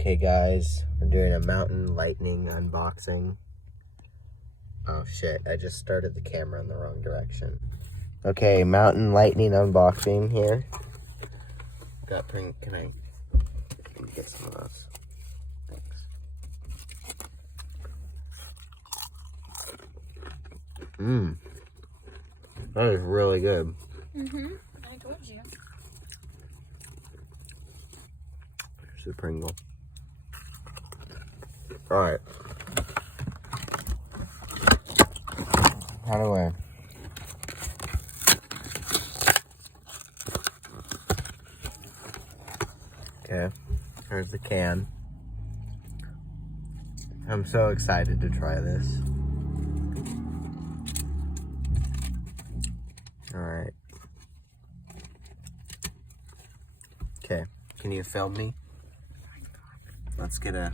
Okay guys, we're doing a Mountain Lightning unboxing. Oh shit, I just started the camera in the wrong direction. Okay, Mountain Lightning unboxing here. Can I get some of those? Thanks. That is really good. I told you. Here's the Pringle. Alright. How do I... Okay, here's the can. I'm so excited to try this. Alright. Okay, can you film me? Let's get a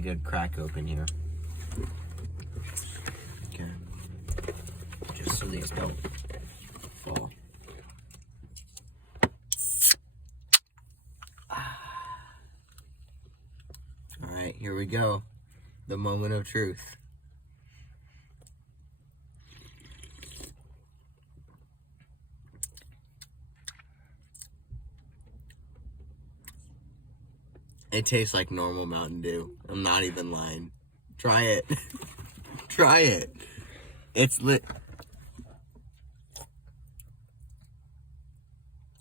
good crack open here. Okay. Just so these don't fall. Alright, here we go. The moment of truth. It tastes like normal Mountain Dew. I'm not even lying. Try it. Try it. It's lit.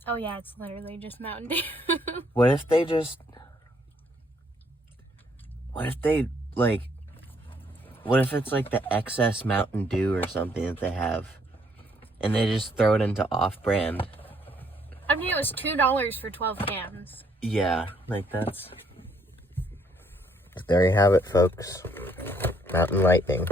Oh yeah, it's literally just Mountain Dew. What if it's like the excess Mountain Dew or something that they have, and they just throw it into off-brand? I mean, it was $2 for 12 cans. Yeah, like that's... There you have it, folks. Mountain Lightning.